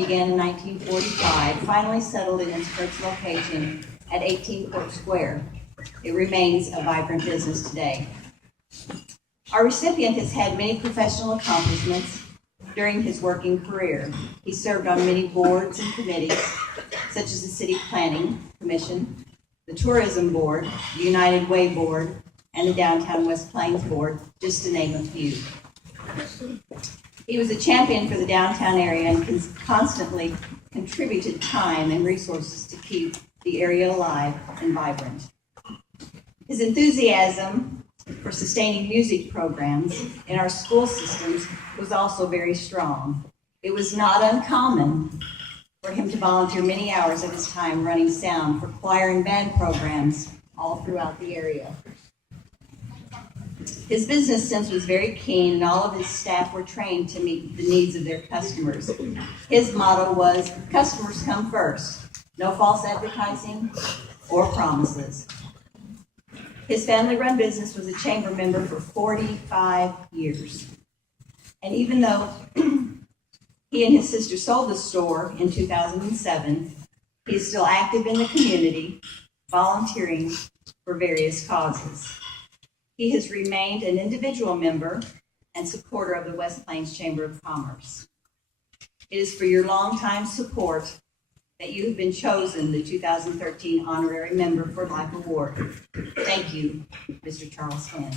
began in 1945, finally settled in its first location at 18 Court Square. It remains a vibrant business today. Our recipient has had many professional accomplishments during his working career. He served on many boards and committees, such as the City Planning Commission, the Tourism Board, the United Way Board, and the Downtown West Plains Board, just to name a few. He was a champion for the downtown area and constantly contributed time and resources to keep the area alive and vibrant. His enthusiasm for sustaining music programs in our school systems was also very strong. It was not uncommon for him to volunteer many hours of his time running sound for choir and band programs all throughout the area. His business sense was very keen, and all of his staff were trained to meet the needs of their customers. His motto was, "Customers come first. No false advertising or promises." His family-run business was a chamber member for 45 years. And even though he and his sister sold the store in 2007, he is still active in the community, volunteering for various causes. He has remained an individual member and supporter of the West Plains Chamber of Commerce. It is for your longtime support that you have been chosen the 2013 Honorary Member for Life Award. Thank you, Mr. Charles Flynn.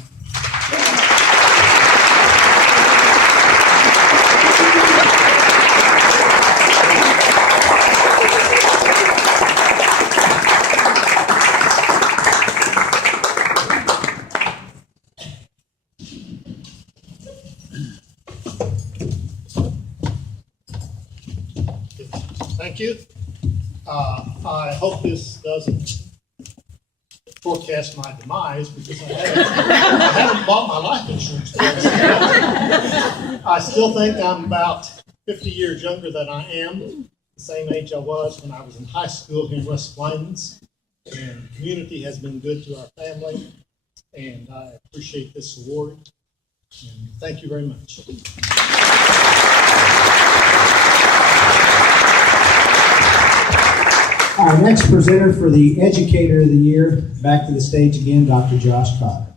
Thank you. I hope this doesn't forecast my demise because I haven't bought my life insurance policy yet. I still think I'm about 50 years younger than I am, the same age I was when I was in high school here in West Plains. And the community has been good to our family, and I appreciate this award. And thank you very much. Our next presenter for the Educator of the Year, back to the stage again, Dr. Josh Cotter.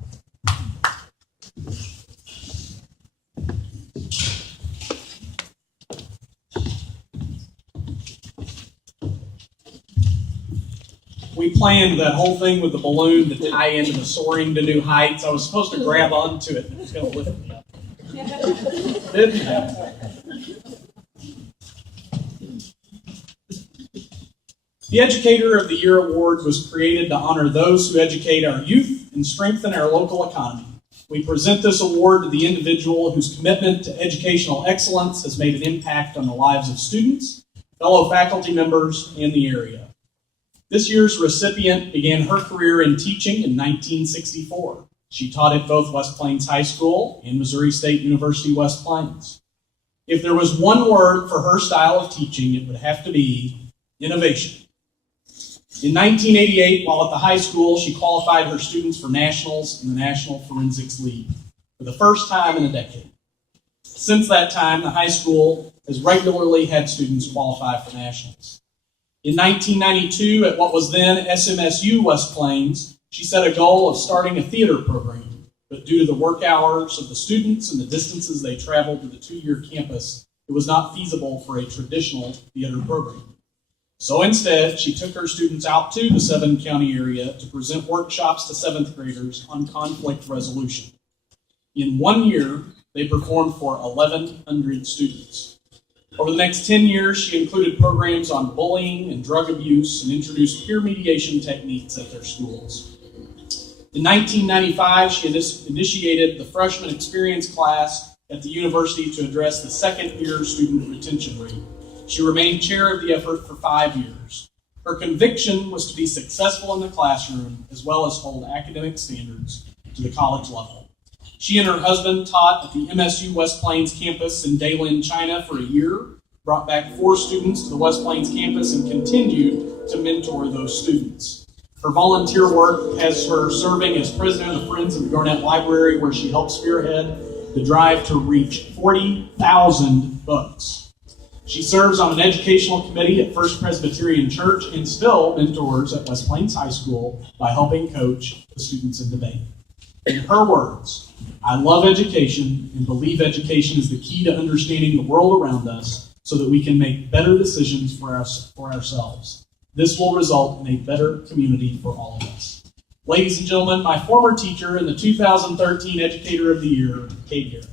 We planned that whole thing with the balloon to tie into the soaring to new heights. I was supposed to grab onto it and it was going to lift me up. Didn't happen. The Educator of the Year Award was created to honor those who educate our youth and strengthen our local economy. We present this award to the individual whose commitment to educational excellence has made an impact on the lives of students, fellow faculty members, and the area. This year's recipient began her career in teaching in 1964. She taught at both West Plains High School and Missouri State University West Plains. If there was one word for her style of teaching, it would have to be innovation. In 1988, while at the high school, she qualified her students for nationals in the National Forensics League for the first time in a decade. Since that time, the high school has regularly had students qualify for nationals. In 1992, at what was then SMSU West Plains, she set a goal of starting a theater program, but due to the work hours of the students and the distances they traveled to the two-year campus, it was not feasible for a traditional theater program. So instead, she took her students out to the seven-county area to present workshops to seventh graders on conflict resolution. In 1 year, they performed for 1,100 students. Over the next 10 years, she included programs on bullying and drug abuse and introduced peer mediation techniques at their schools. In 1995, she initiated the freshman experience class at the university to address the second-year student retention rate. She remained chair of the effort for 5 years. Her conviction was to be successful in the classroom as well as hold academic standards to the college level. She and her husband taught at the MSU West Plains campus in Daylin, China for a year, brought back 4 students to the West Plains campus, and continued to mentor those students. Her volunteer work has her serving as president of the Friends of the Garnett Library, where she helped spearhead the drive to reach 40,000 books. She serves on an educational committee at First Presbyterian Church and still mentors at West Plains High School by helping coach the students in debate. In her words, I love education and believe education is the key to understanding the world around us so that we can make better decisions for ourselves. This will result in a better community for all of us. Ladies and gentlemen, my former teacher and the 2013 Educator of the Year, Kate Garrett.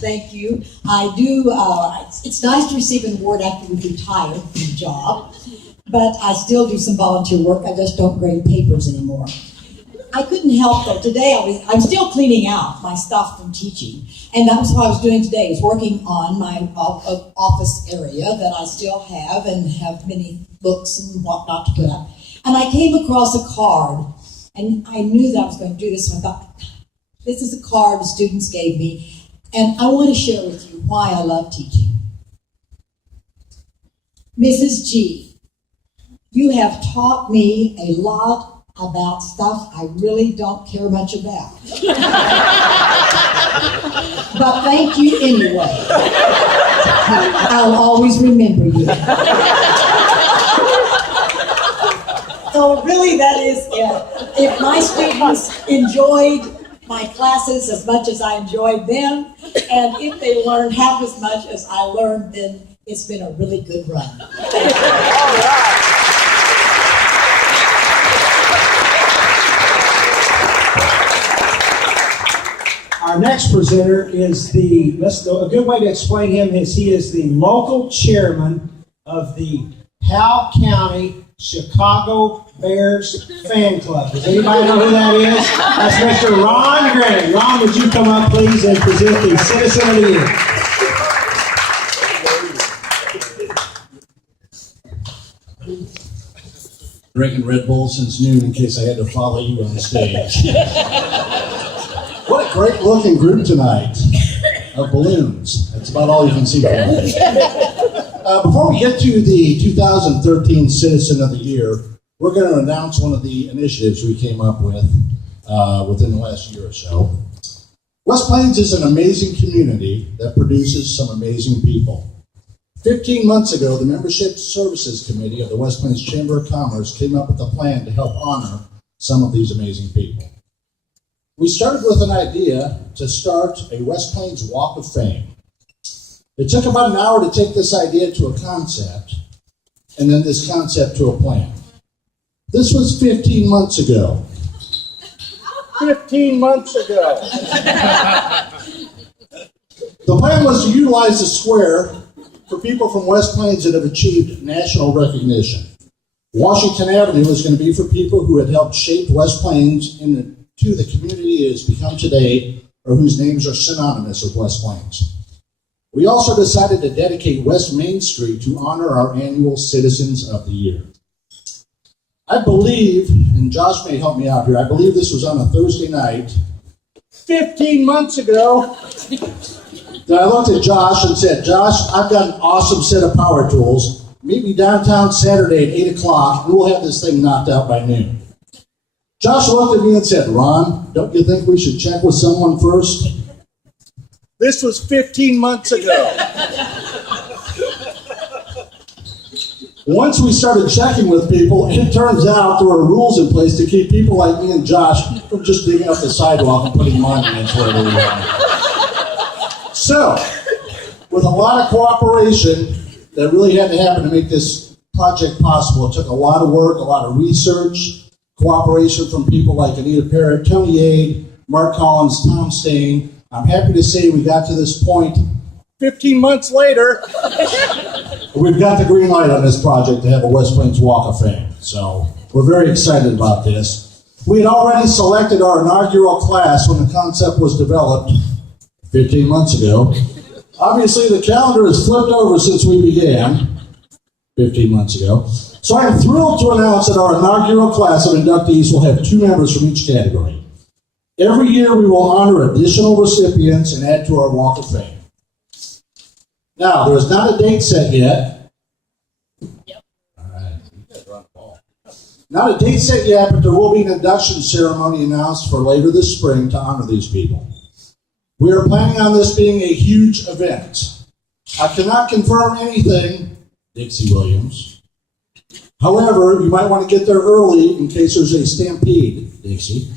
Thank you. I do, it's nice to receive an award after we retire from the job, but I still do some volunteer work. I just don't grade papers anymore. I couldn't help though. Today I'm still cleaning out my stuff from teaching, and that was what I was doing today, was working on my office area that I still have and have many books and whatnot to put up. And I came across a card, and I knew that I was going to do this, so I thought, this is a card the students gave me, and I want to share with you why I love teaching. Mrs. G, you have taught me a lot about stuff I really don't care much about. But thank you anyway. I'll always remember you. So really that is it. If my students enjoyed my classes as much as I enjoyed them, and if they learned half as much as I learned, then it's been a really good run. Our next presenter is a good way to explain him is he is the local chairman of the Howell County Chicago Bears Fan Club. Does anybody know who that is? That's Mr. Ron Gray. Ron, would you come up, please, and present the Citizen of the Year? Drinking Red Bull since noon in case I had to follow you on the stage. What a great looking group tonight of balloons. That's about all you can see from me. Before we get to the 2013 Citizen of the Year, we're going to announce one of the initiatives we came up with within the last year or so. West Plains is an amazing community that produces some amazing people. 15 months ago, the Membership Services Committee of the West Plains Chamber of Commerce came up with a plan to help honor some of these amazing people. We started with an idea to start a West Plains Walk of Fame. It took about an hour to take this idea to a concept, and then this concept to a plan. This was 15 months ago. 15 months ago. The plan was to utilize the square for people from West Plains that have achieved national recognition. Washington Avenue is going to be for people who had helped shape West Plains into the community it has become today, or whose names are synonymous with West Plains. We also decided to dedicate West Main Street to honor our annual Citizens of the Year. I believe, and Josh may help me out here, I believe this was on a Thursday night, 15 months ago, that I looked at Josh and said, Josh, I've got an awesome set of power tools. Meet me downtown Saturday at 8 o'clock, and we'll have this thing knocked out by noon. Josh looked at me and said, Ron, don't you think we should check with someone first? This was 15 months ago. Once we started checking with people, it turns out there are rules in place to keep people like me and Josh from just digging up the sidewalk and putting monuments wherever we want. So, with a lot of cooperation that really had to happen to make this project possible, it took a lot of work, a lot of research, cooperation from people like Anita Parrott, Tony Ade, Mark Collins, Tom Stain. I'm happy to say we got to this point 15 months later. We've got the green light on this project to have a West Plains Walk of Fame. So we're very excited about this. We had already selected our inaugural class when the concept was developed 15 months ago. Obviously, the calendar has flipped over since we began 15 months ago. So I am thrilled to announce that our inaugural class of inductees will have 2 members from each category. Every year we will honor additional recipients and add to our Walk of Fame. Now, there's not a date set yet. Yep. All right. You guys are on the ball. Not a date set yet, but there will be an induction ceremony announced for later this spring to honor these people. We are planning on this being a huge event. I cannot confirm anything, Dixie Williams. However, you might want to get there early in case there's a stampede, Dixie.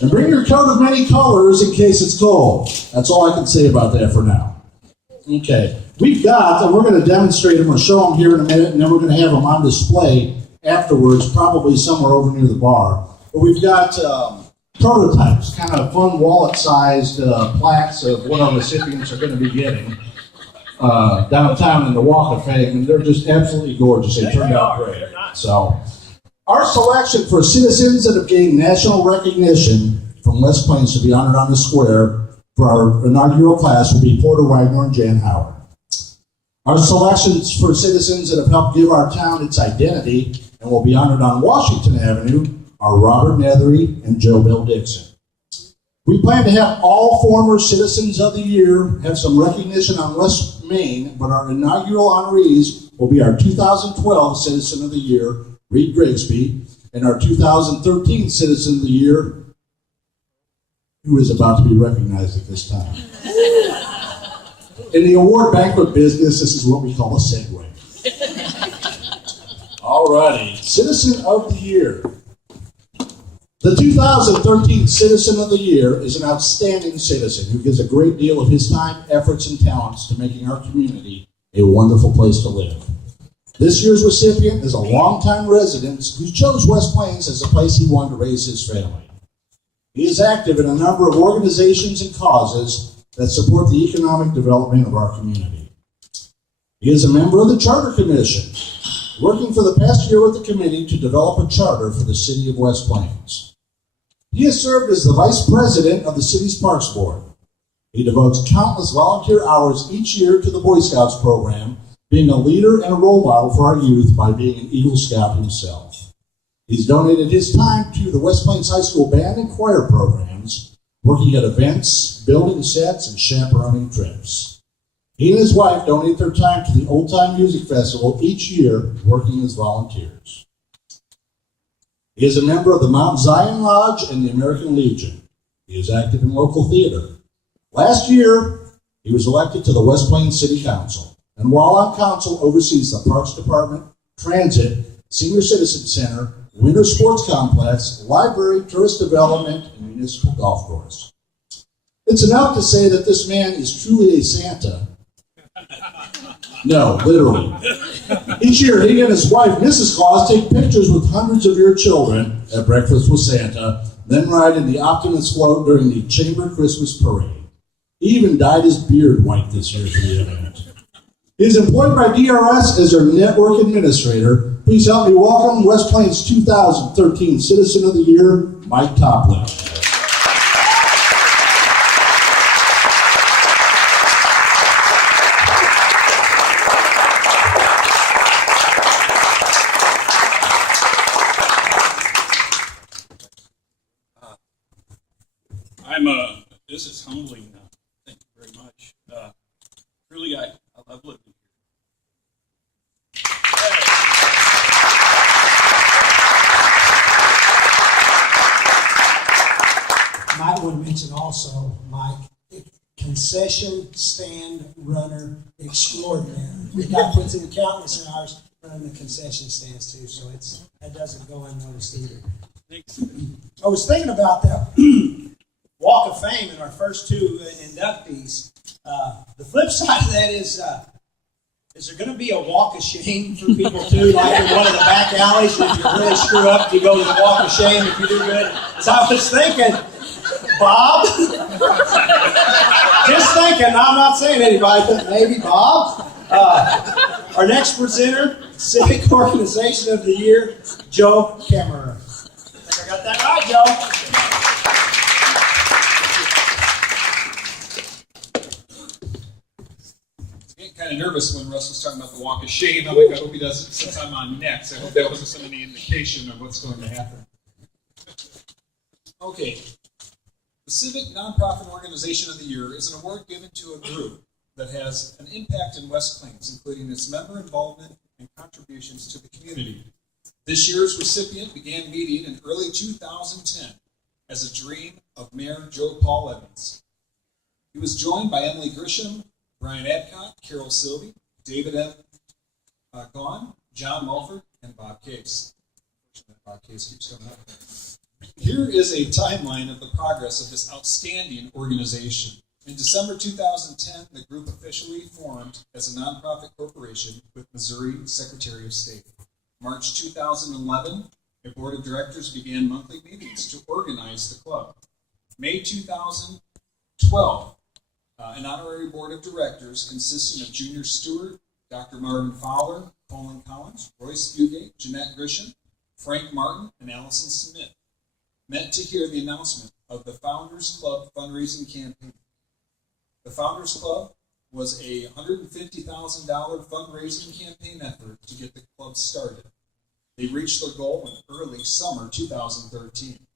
And bring your coat of many colors in case it's cold. That's all I can say about that for now. Okay, we've got, and we're going to demonstrate them or show them here in a minute, and then we're going to have them on display afterwards, probably somewhere over near the bar. But we've got prototypes, kind of fun wallet-sized plaques of what our recipients are going to be getting downtown in the Walk of Fame, and they're just absolutely gorgeous. They turned out great. So, our selection for citizens that have gained national recognition from West Plains to be honored on the square for our inaugural class will be Porter Wagner and Jan Howard. Our selections for citizens that have helped give our town its identity and will be honored on Washington Avenue are Robert Nethery and Joe Bill Dixon. We plan to have all former Citizens of the Year have some recognition on West Main, but our inaugural honorees will be our 2012 Citizen of the Year, Reed Grigsby, and our 2013 Citizen of the Year, who is about to be recognized at this time. In the award banquet business, this is what we call a segue. Alrighty, Citizen of the Year. The 2013 Citizen of the Year is an outstanding citizen who gives a great deal of his time, efforts, and talents to making our community a wonderful place to live. This year's recipient is a longtime resident who chose West Plains as the place he wanted to raise his family. He is active in a number of organizations and causes that support the economic development of our community. He is a member of the Charter Commission, working for the past year with the committee to develop a charter for the city of West Plains. He has served as the vice president of the city's Parks Board. He devotes countless volunteer hours each year to the Boy Scouts program, being a leader and a role model for our youth by being an Eagle Scout himself. He's donated his time to the West Plains High School band and choir programs, working at events, building sets, and chaperoning trips. He and his wife donate their time to the Old Time Music Festival each year, working as volunteers. He is a member of the Mount Zion Lodge and the American Legion. He is active in local theater. Last year, he was elected to the West Plains City Council, and while on council, oversees the Parks Department, Transit, Senior Citizen Center, Winter Sports Complex, Library, Tourist Development, and Municipal Golf Course. It's enough to say that this man is truly a Santa. No, literally. Each year, he and his wife, Mrs. Claus, take pictures with hundreds of your children at Breakfast with Santa, then ride in the Optimus float during the Chamber Christmas Parade. He even dyed his beard white this year for the event. He is employed by DRS as their network administrator. Please help me welcome West Plains 2013 Citizen of the Year, Mike Toplin. This is humbling. Thank you very much. Really, I love living here. Might want to mention also, Mike, concession stand runner extraordinaire. The guy puts in countless hours running the concession stands too, so that doesn't go unnoticed either. Thanks. I was thinking about that Walk of Fame in our first two inductees. The flip side of that is there going to be a walk of shame for people too, like in one of the back alleys? If you really screw up, you go to the walk of shame. If you do good, so I was thinking, Bob. Just thinking. I'm not saying anybody, but maybe Bob. Our next presenter, Civic Organization of the Year, Joe Kammerer. I think I got that right, Joe. Kind of nervous when Russ was talking about the walk of shame. I'm like, I hope he doesn't since I'm on next. I hope that wasn't any indication of what's going to happen. Okay. The Civic Nonprofit Organization of the Year is an award given to a group that has an impact in West Plains, including its member involvement and contributions to the community. This year's recipient began meeting in early 2010 as a dream of Mayor Joe Paul Evans. He was joined by Emily Grisham, Brian Adcock, Carol Sylvie, David M. Gaughan, John Mulford, and Bob Case. Bob Case keeps coming up. Here is a timeline of the progress of this outstanding organization. In December 2010, the group officially formed as a nonprofit corporation with Missouri Secretary of State. March 2011, a board of directors began monthly meetings to organize the club. May 2012, an honorary board of directors consisting of Junior Stewart, Dr. Marvin Fowler, Colin Collins, Royce Fugate, Jeanette Grisham, Frank Martin, and Allison Smith met to hear the announcement of the Founders Club fundraising campaign. The Founders Club was a $150,000 fundraising campaign effort to get the club started. They reached their goal in early summer 2013.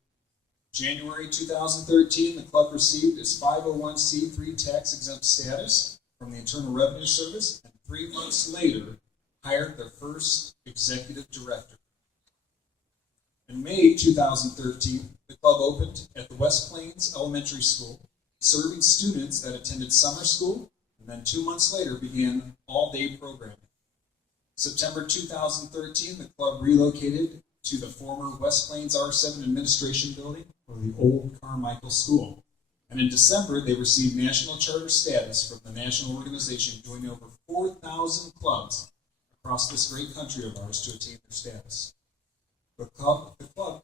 January 2013, the club received its 501c3 tax-exempt status from the Internal Revenue Service, and 3 months later, hired their first executive director. In May 2013, the club opened at the West Plains Elementary School, serving students that attended summer school, and then 2 months later began all-day programming. September 2013, the club relocated to the former West Plains R7 Administration Building, or the old Carmichael School. And in December, they received national charter status from the national organization, joining over 4,000 clubs across this great country of ours to attain their status. The club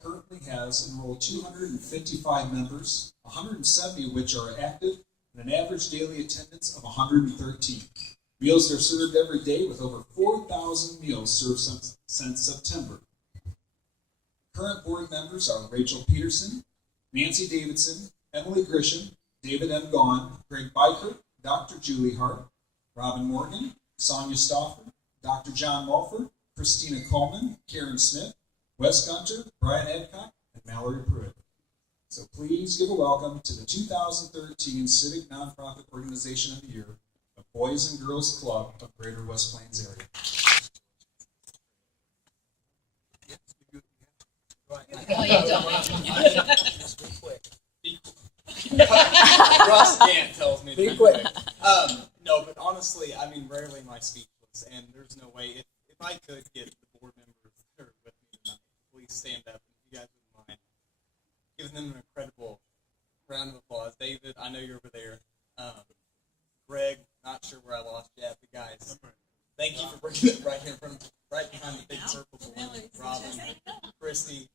currently has enrolled 255 members, 170 of which are active, and an average daily attendance of 113. Meals are served every day, with over 4,000 meals served since September. Current board members are Rachel Peterson, Nancy Davidson, Emily Grisham, David M. Gaughan, Greg Biker, Dr. Julie Hart, Robin Morgan, Sonia Stauffer, Dr. John Mulford, Christina Coleman, Karen Smith, Wes Gunter, Brian Adcock, and Mallory Pruitt. So please give a welcome to the 2013 Civic Nonprofit Organization of the Year, the Boys and Girls Club of Greater West Plains area. Russ Gant tells me to be quick. No, but honestly, I mean, rarely am I speechless, and there's no way. If I could get the board members that are with me tonight, please stand up, if you guys wouldn't mind giving them an incredible round of applause. David, I know you're over there. Greg, not sure where I lost you at, but guys, thank you for bringing it right here in front of, right behind the big purple balloon. Robin, Christy,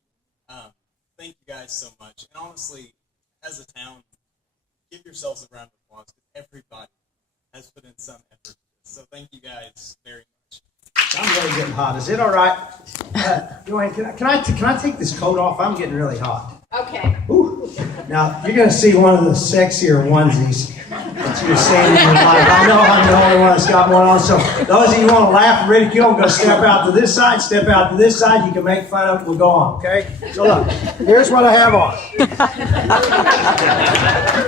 thank you guys so much. And honestly, as a town, give yourselves a round of applause, because everybody has put in some effort. So thank you guys very much. I'm really getting hot. Is it all right? Joanne, can I take this coat off? I'm getting really hot. Okay. Ooh. Now, you're going to see one of the sexier onesies that you've seen in your life. I know I'm the only one that's got one on. So those of you who want to laugh and ridicule, I'm going to step out to this side, step out to this side. You can make fun of it. We'll go on, okay? So look, here's what I have on.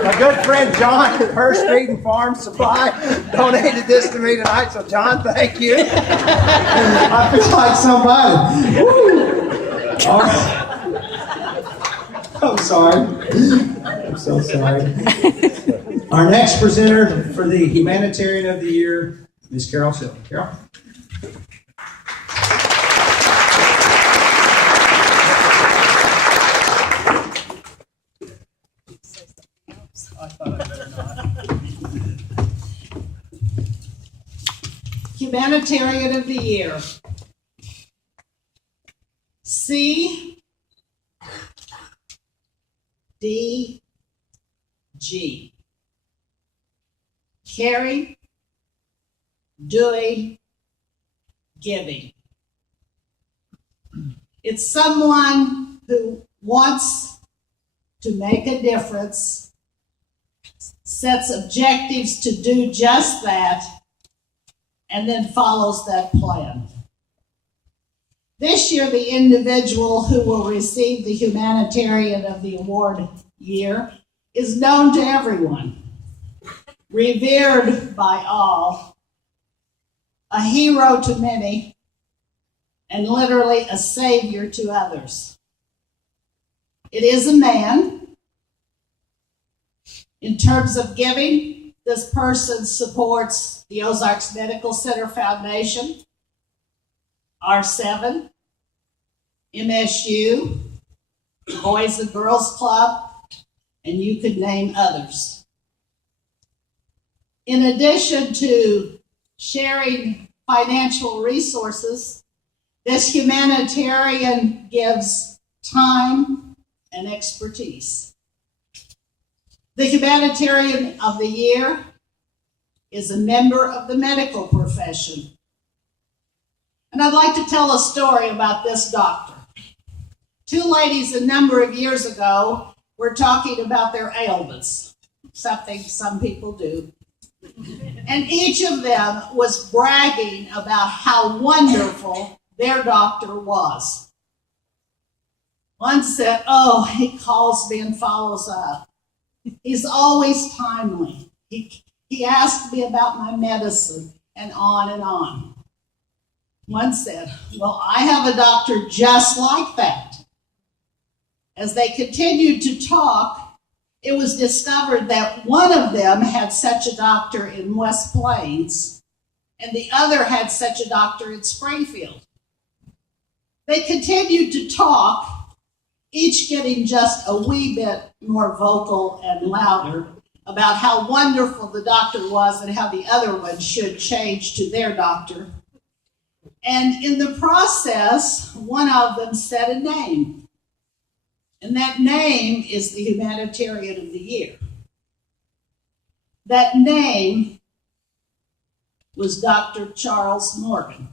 My good friend John at Hurst Feed and Farm Supply donated this to me tonight. So John, thank you. I feel like somebody. Woo. All right. I'm sorry. I'm so sorry. Our next presenter for the Humanitarian of the Year, Ms. Carol Sylvie. Carol? I thought I better not. Humanitarian of the Year. C.D.G. Caring, doing, giving. It's someone who wants to make a difference, sets objectives to do just that, and then follows that plan. This year, the individual who will receive the Humanitarian of the Award year is known to everyone. revered by all, a hero to many, and literally a savior to others. It is a man. In terms of giving, this person supports the Ozarks Medical Center Foundation, R7, MSU, the Boys and Girls Club, and you could name others. In addition to sharing financial resources, this humanitarian gives time and expertise. The Humanitarian of the Year is a member of the medical profession. And I'd like to tell a story about this doctor. Two ladies a number of years ago were talking about their ailments, something some people do. And each of them was bragging about how wonderful their doctor was. One said, "Oh, he calls me and follows up. He's always timely. He asked me about my medicine," and on and on. One said, "Well, I have a doctor just like that." As they continued to talk, it was discovered that one of them had such a doctor in West Plains, and the other had such a doctor in Springfield. They continued to talk, each getting just a wee bit more vocal and louder about how wonderful the doctor was and how the other one should change to their doctor. And in the process, one of them said a name. And that name is the Humanitarian of the Year. That name was Dr. Charles Morgan.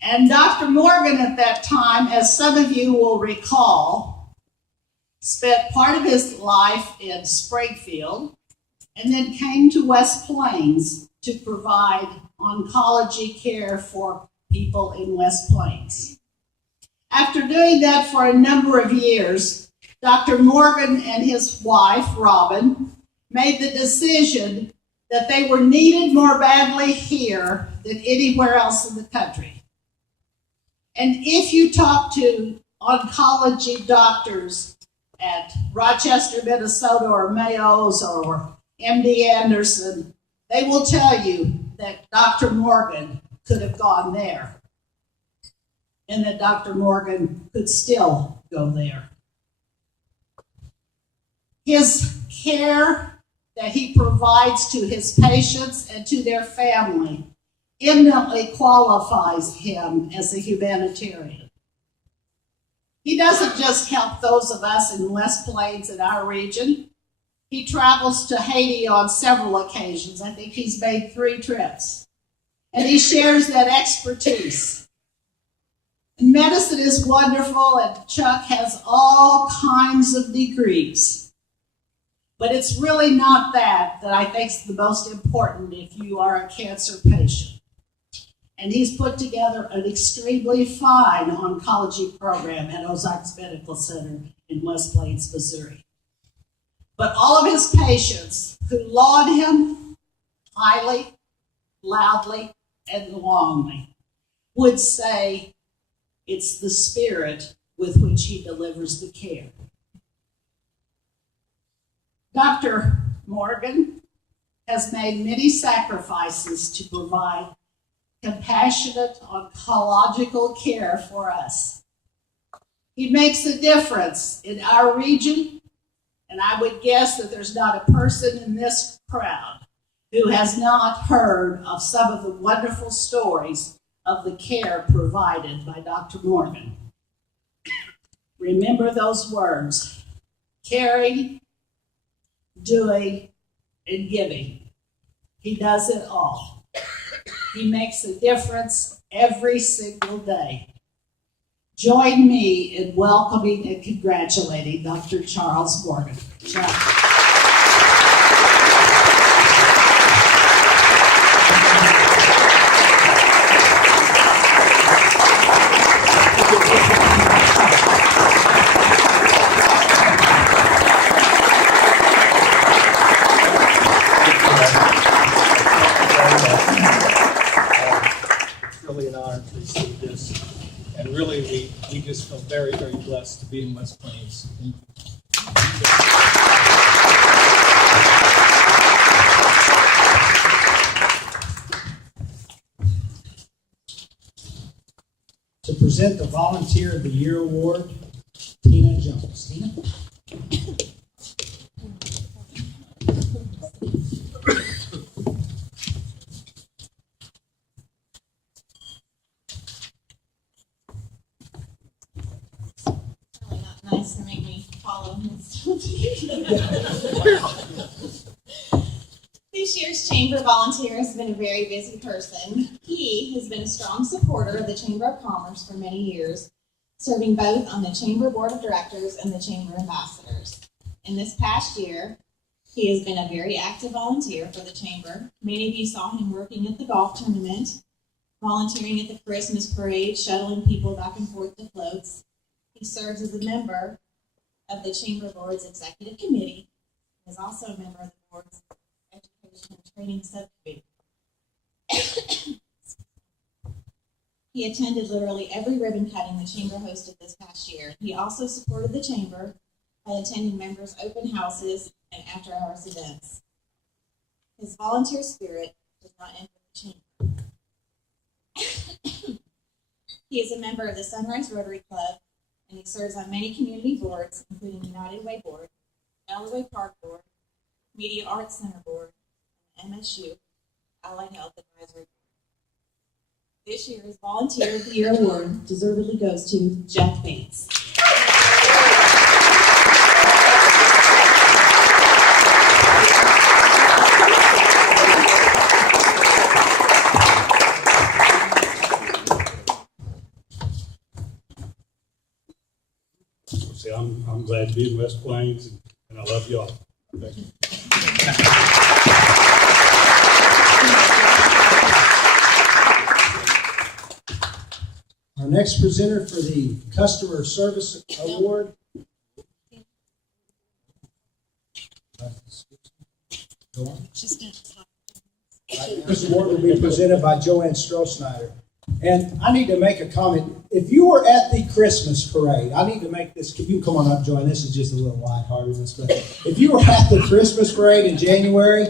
And Dr. Morgan at that time, as some of you will recall, spent part of his life in Springfield and then came to West Plains to provide oncology care for people in West Plains. After doing that for a number of years, Dr. Morgan and his wife, Robin, made the decision that they were needed more badly here than anywhere else in the country. And if you talk to oncology doctors at Rochester, Minnesota, or Mayo's or MD Anderson, they will tell you that Dr. Morgan could have gone there and that Dr. Morgan could still go there. His care that he provides to his patients and to their family eminently qualifies him as a humanitarian. He doesn't just help those of us in West Plains in our region. He travels to Haiti on several occasions. I think he's made 3 trips. And he shares that expertise. And medicine is wonderful, and Chuck has all kinds of degrees. But it's really not that I think is the most important if you are a cancer patient. And he's put together an extremely fine oncology program at Ozarks Medical Center in West Plains, Missouri. But all of his patients who laud him highly, loudly, and longly would say it's the spirit with which he delivers the care. Dr. Morgan has made many sacrifices to provide compassionate oncological care for us. He makes a difference in our region, and I would guess that there's not a person in this crowd who has not heard of some of the wonderful stories of the care provided by Dr. Morgan. Remember those words: caring, doing, and giving. He does it all. He makes a difference every single day. Join me in welcoming and congratulating Dr. Charles Morgan. Chuck. really an honor to receive this. And really, we just feel very, very blessed to be in West Plains. Thank you. To present the Volunteer of the Year Award, Tina Jones. Tina? Really not nice to make me follow his. This year's Chamber volunteer has been a very busy person. He has been a strong supporter of the Chamber of Commerce for many years, serving both on the Chamber Board of Directors and the Chamber Ambassadors. In this past year, he has been a very active volunteer for the Chamber. Many of you saw him working at the golf tournament, volunteering at the Christmas parade, shuttling people back and forth to floats. He serves as a member of the Chamber Board's Executive Committee and is also a member of the Board's Education and Training Subcommittee. He attended literally every ribbon cutting the Chamber hosted this past year. He also supported the Chamber by attending members' open houses and after-hours events. His volunteer spirit does not end with the Chamber. He is a member of the Sunrise Rotary Club, and he serves on many community boards, including United Way Board, Alloway Park Board, Media Arts Center Board, and MSU Allied Health Advisory Board. This year's Volunteer of the Year Award deservedly goes to Jeff Bates. See, I'm glad to be in West Plains, and I love y'all. Thank you. Our next presenter for the Customer Service Award. Go on. This award will be presented by Joanne Stroh-Snyder. And I need to make a comment. If you were at the Christmas parade, I need to make this, can you come on up, Joanne? This is just a little lightheartedness. But if you were at the Christmas parade in January,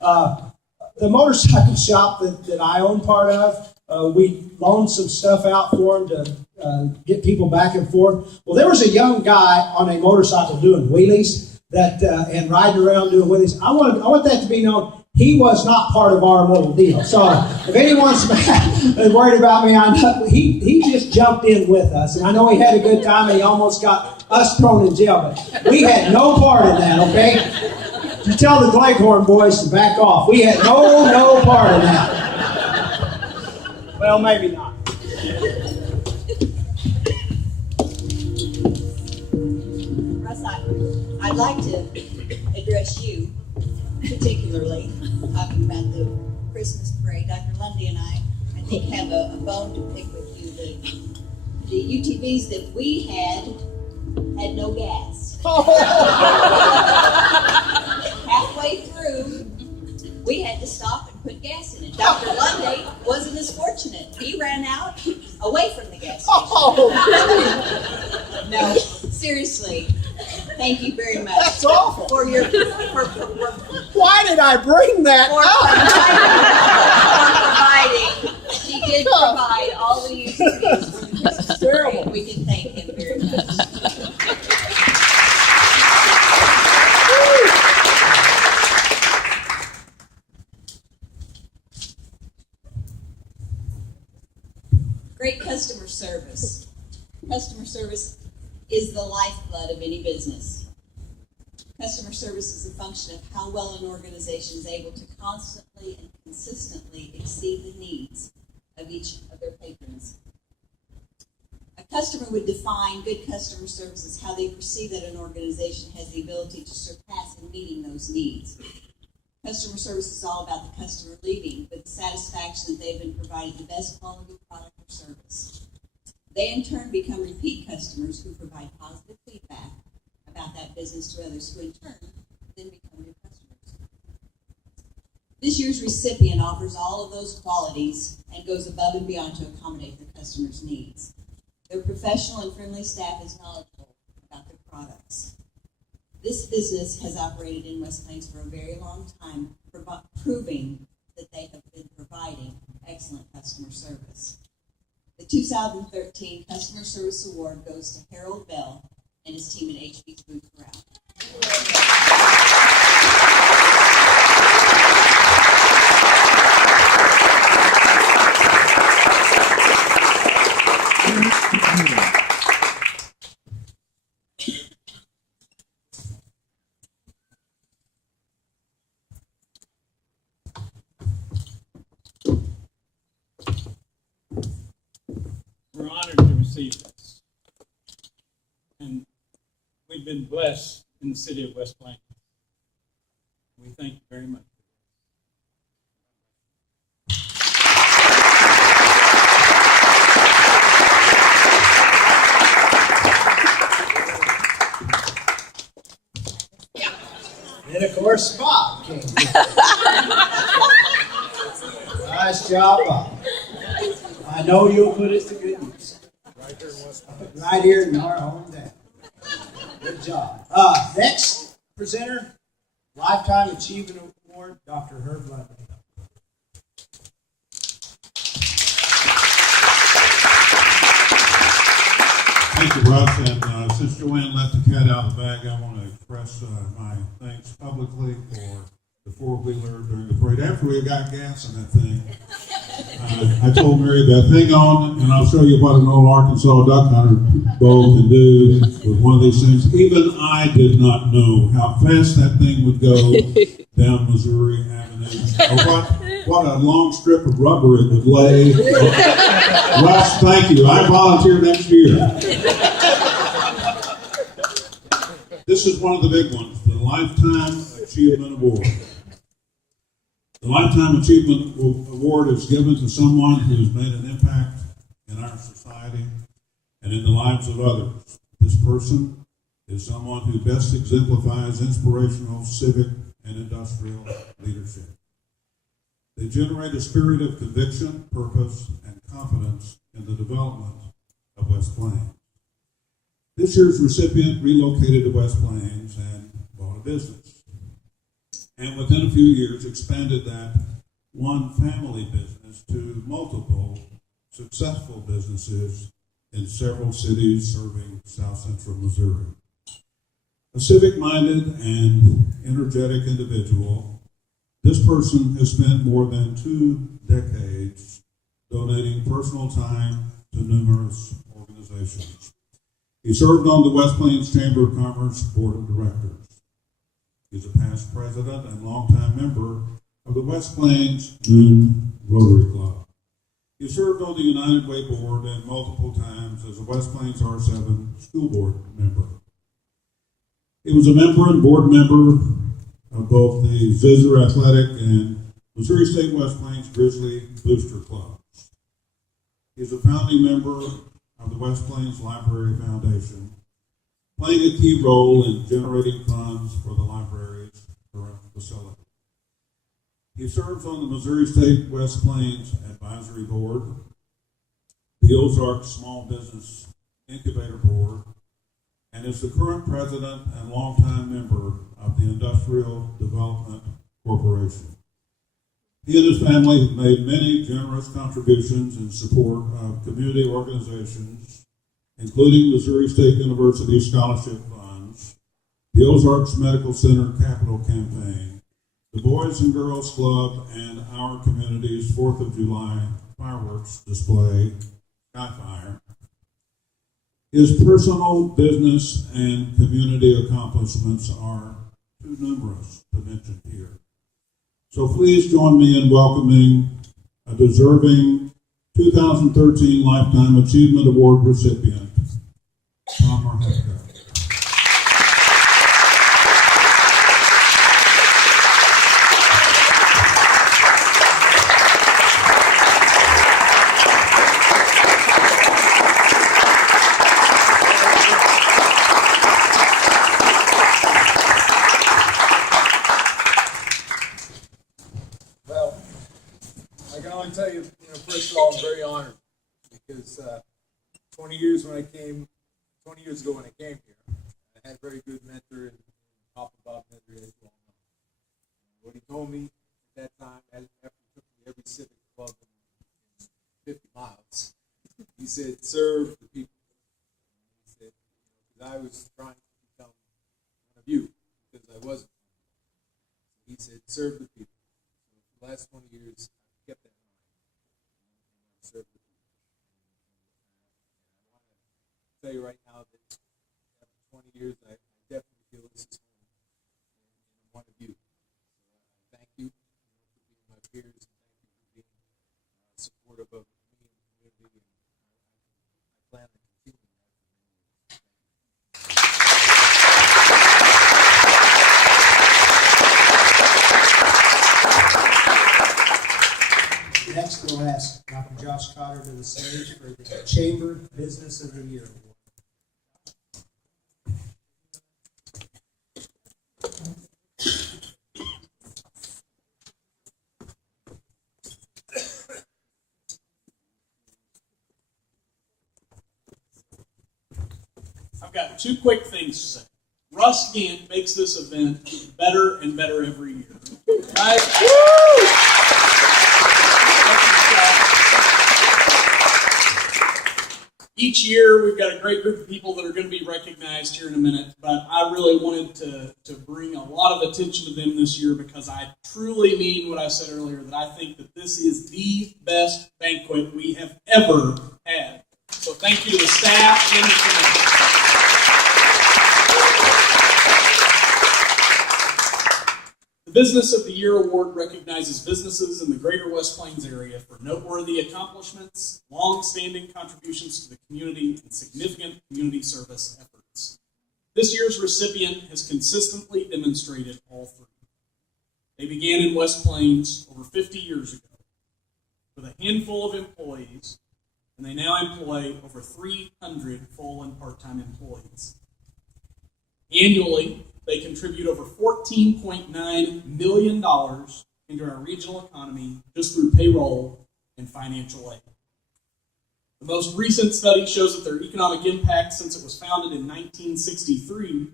the motorcycle shop that I own part of, we loaned some stuff out for them to get people back and forth. Well, there was a young guy on a motorcycle doing wheelies and riding around doing wheelies. I want that to be known. He was not part of our little deal. So if anyone's worried about me, I know he just jumped in with us. And I know he had a good time and he almost got us thrown in jail. But we had no part in that, okay? You tell the Gleghorn boys to back off. We had no part in that. Well, maybe not. Russ, I'd like to address you particularly, talking about the Christmas parade. Dr. Lundy and I think, have a bone to pick with you. The UTVs that we had no gas. Halfway through, we had to stop and put gas in it. Dr. Lundy wasn't as fortunate. He ran out away from the gas station. No, seriously. Thank you very much. That's awful. For your Why did I bring that for providing. He did provide all the utilities for the Christmas parade. We can thank him very much. Great customer service. Customer service is the lifeblood of any business. Customer service is a function of how well an organization is able to constantly and consistently exceed the needs of each of their patrons. A customer would define good customer service as how they perceive that an organization has the ability to surpass in meeting those needs. Customer service is all about the customer leaving with the satisfaction that they've been provided the best quality product or service. They in turn become repeat customers who provide positive feedback about that business to others, who in turn then become new customers. This year's recipient offers all of those qualities and goes above and beyond to accommodate their customers' needs. Their professional and friendly staff is knowledgeable about their products. This business has operated in West Plains for a very long time, proving that they have been providing excellent customer service. The 2013 Customer Service Award goes to Harold Bell and his team at HB's Food Corral. We're honored to receive this. And we've been blessed in the city of West Plains. We thank you very much. And of course, Bob came. Nice job, Bob. I know you'll put it to good use. Right here in our hometown. Good job. Next presenter, Lifetime Achievement Award, Dr. Herb Levy. Thank you, Russ. And since Joanne let the cat out of the bag, I want to express my thanks publicly for the four-wheeler during the parade. After we got gas in that thing, I told Mary that thing on, and I'll show you what an old Arkansas duck hunter bow can do with one of these things. Even I did not know how fast that thing would go down Missouri Avenue. Or what a long strip of rubber it would lay. Russ, thank you. I volunteer next year. This is one of the big ones, the Lifetime Achievement Award. The Lifetime Achievement Award is given to someone who has made an impact in our society and in the lives of others. This person is someone who best exemplifies inspirational civic and industrial leadership. They generate a spirit of conviction, purpose, and confidence in the development of West Plains. This year's recipient relocated to West Plains and bought a business. And within a few years expanded that one family business to multiple successful businesses in several cities serving South Central Missouri. A civic-minded and energetic individual, this person has spent more than 2 decades donating personal time to numerous organizations. He served on the West Plains Chamber of Commerce Board of Directors. He's a past president and longtime member of the West Plains Noon Rotary Club. He served on the United Way Board and multiple times as a West Plains R7 school board member. He was a member and board member of both the Zizzer Athletic and Missouri State West Plains Grizzly Booster Clubs. He is a founding member of the West Plains Library Foundation, playing a key role in generating funds for the library's current facility. He serves on the Missouri State West Plains Advisory Board, the Ozark Small Business Incubator Board, and is the current president and longtime member of the Industrial Development Corporation. He and his family have made many generous contributions in support of community organizations, including Missouri State University Scholarship Funds, the Ozarks Medical Center Capital Campaign, the Boys and Girls Club, and our community's 4th of July fireworks display, Skyfire. His personal, business, and community accomplishments are too numerous to mention here. So please join me in welcoming a deserving 2013 Lifetime Achievement Award recipient, Palmer Hector. because 20 years ago when I came here, I had a very good mentor in Papa Bob Nedry, as you all know. What he told me at that time, after he took me to every civic club in 50 miles, he said, serve the people. He said, because I was trying to become one of you, because I wasn't. He said, serve the people. So for the last 20 years, I've kept that in mind. And I've served the people. And I want to tell you right now that after 20 years, I definitely feel this is home. And I'm one of you. So thank you for being my peers, and thank you for being supportive of me and the community. And I plan on continuing that for many years. Next, we'll ask Dr. Josh Cotter to the stage for the Chamber Business of the Year Award. I've got two quick things to say. Russ Gant makes this event better and better every year. Right? Each year, we've got a great group of people that are going to be recognized here in a minute, but I really wanted to bring a lot of attention to them this year because I truly mean what I said earlier, that I think that this is the best banquet we have ever had. So thank you to the staff and the committee. The Business of the Year Award recognizes businesses in the greater West Plains area for noteworthy accomplishments, long-standing contributions to the community, and significant community service efforts. This year's recipient has consistently demonstrated all three. They began in West Plains over 50 years ago with a handful of employees, and they now employ over 300 full and part-time employees. Annually, they contribute over $14.9 million into our regional economy just through payroll and financial aid. The most recent study shows that their economic impact since it was founded in 1963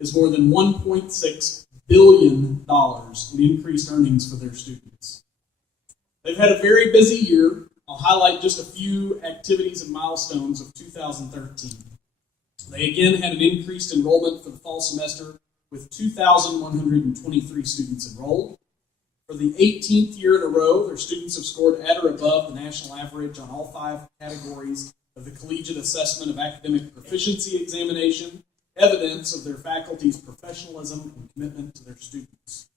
is more than $1.6 billion in increased earnings for their students. They've had a very busy year. I'll highlight just a few activities and milestones of 2013. They again had an increased enrollment for the fall semester with 2,123 students enrolled. For the 18th year in a row, their students have scored at or above the national average on all 5 categories of the Collegiate Assessment of Academic Proficiency Examination, evidence of their faculty's professionalism and commitment to their students.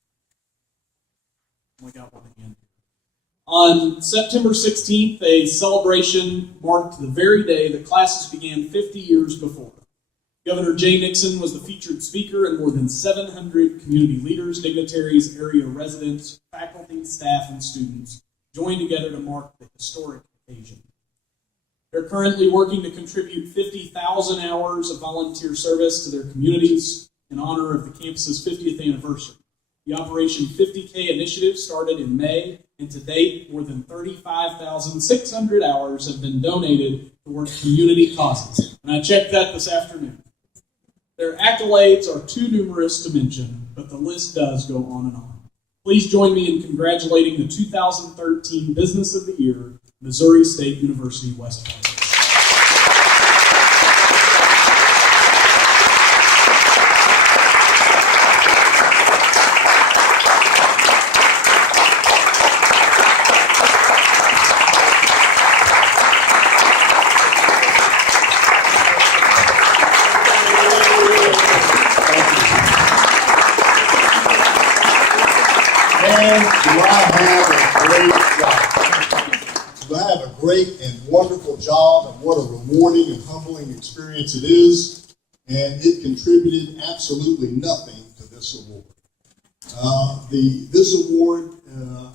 We got one again. On September 16th, a celebration marked the very day the classes began 50 years before. Governor Jay Nixon was the featured speaker, and more than 700 community leaders, dignitaries, area residents, faculty, staff, and students joined together to mark the historic occasion. They're currently working to contribute 50,000 hours of volunteer service to their communities in honor of the campus's 50th anniversary. The Operation 50K initiative started in May, and to date, more than 35,600 hours have been donated towards community causes. And I checked that this afternoon. Their accolades are too numerous to mention, but the list does go on and on. Please join me in congratulating the 2013 Business of the Year, Missouri State University West Plains. Do I have a great and wonderful job, and what a rewarding and humbling experience it is, and it contributed absolutely nothing to this award. This award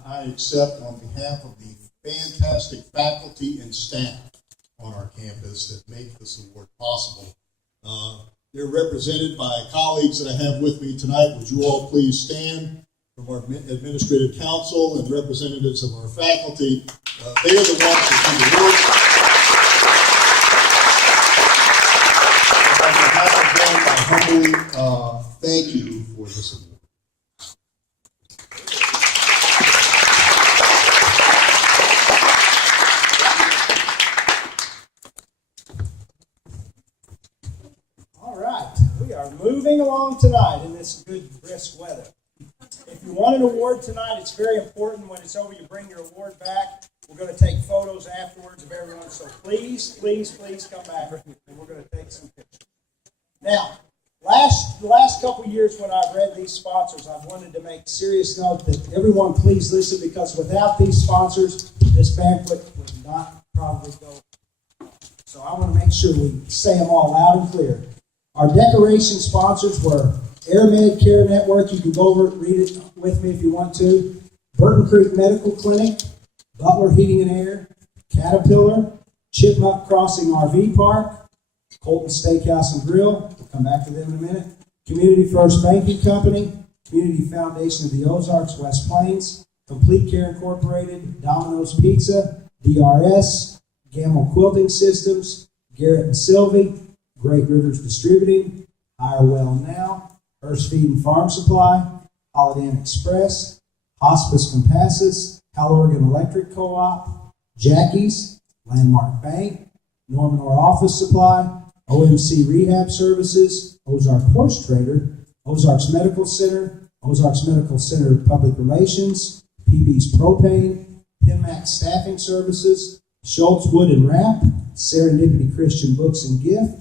I accept on behalf of the fantastic faculty and staff on our campus that make this award possible. They're represented by colleagues that I have with me tonight. Would you all please stand? From our administrative council and representatives of our faculty. They are the ones who do the work. humble thank you for this award. All right, we are moving along tonight in this good, brisk weather. If you want an award tonight, it's very important when it's over, you bring your award back. We're going to take photos afterwards of everyone, so please, please, please come back, and we're going to take some pictures. Now, the last couple of years when I've read these sponsors, I've wanted to make serious note that everyone please listen, because without these sponsors, this banquet would not probably go. So I want to make sure we say them all loud and clear. Our decoration sponsors were AirMed Care Network. You can go over and read it with me if you want to. Burton Creek Medical Clinic, Butler Heating and Air, Caterpillar, Chipmunk Crossing RV Park, Colton Steakhouse and Grill. We'll come back to them in a minute. Community First Banking Company, Community Foundation of the Ozarks, West Plains, Complete Care Incorporated, Domino's Pizza, DRS, Gamble Quilting Systems, Garrett and Sylvie, Great Rivers Distributing, Higher Well Now, Hearst Feed and Farm Supply, Holiday Inn Express, Hospice Compassus, Hal Oregon Electric Co-op, Jackie's, Landmark Bank, Norman Orr Office Supply, OMC Rehab Services, Ozark Horse Trader, Ozarks Medical Center, Ozarks Medical Center Public Relations, PB's Propane, PIMAC Staffing Services, Schultz Wood and Wrap, Serendipity Christian Books and Gift,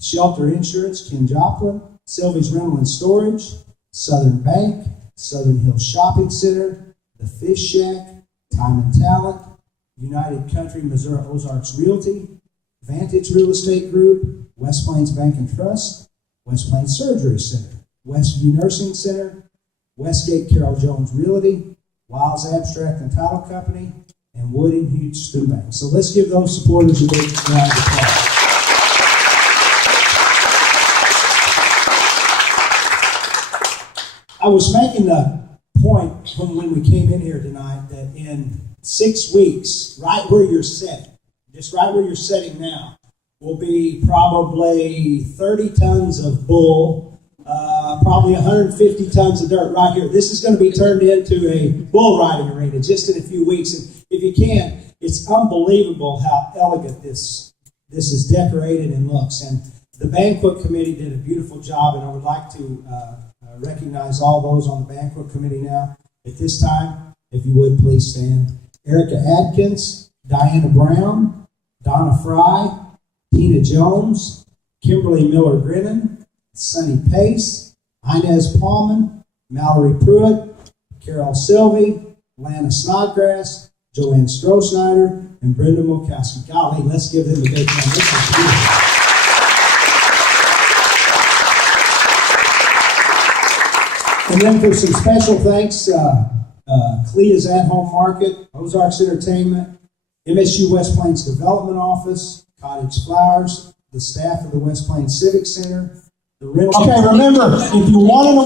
Shelter Insurance, Ken Joplin, Sylvie's Rental and Storage, Southern Bank, Southern Hills Shopping Center, The Fish Shack, Time and Talent, United Country Missouri Ozarks Realty, Vantage Real Estate Group, West Plains Bank and Trust, West Plains Surgery Center, Westview Nursing Center, Westgate Carroll Jones Realty, Wiles Abstract and Title Company, and Wood and Houston Bank. So let's give those supporters a big round of applause. I was making the point when we came in here tonight that in 6 weeks, right where you're sitting, just right where you're sitting now, will be probably 30 tons of bull, probably 150 tons of dirt right here. This is going to be turned into a bull riding arena just in a few weeks. And if you can, it's unbelievable how elegant this is decorated and looks. And the banquet committee did a beautiful job, and I would like to recognize all those on the banquet committee now. At this time, if you would, please stand. Erica Adkins, Diana Brown, Donna Fry, Tina Jones, Kimberly Miller-Grinnan, Sunny Pace, Inez Paulman, Mallory Pruitt, Carol Sylvie, Lana Snodgrass, Joanne Stroh-Snyder, and Brenda Mulkowski. Golly, let's give them a big hand. This is beautiful. And then for some special thanks, Clea's At-Home Market, Ozarks Entertainment, MSU West Plains Development Office, Cottage Flowers, the staff of the West Plains Civic Center, the rental. Okay, remember, if you want to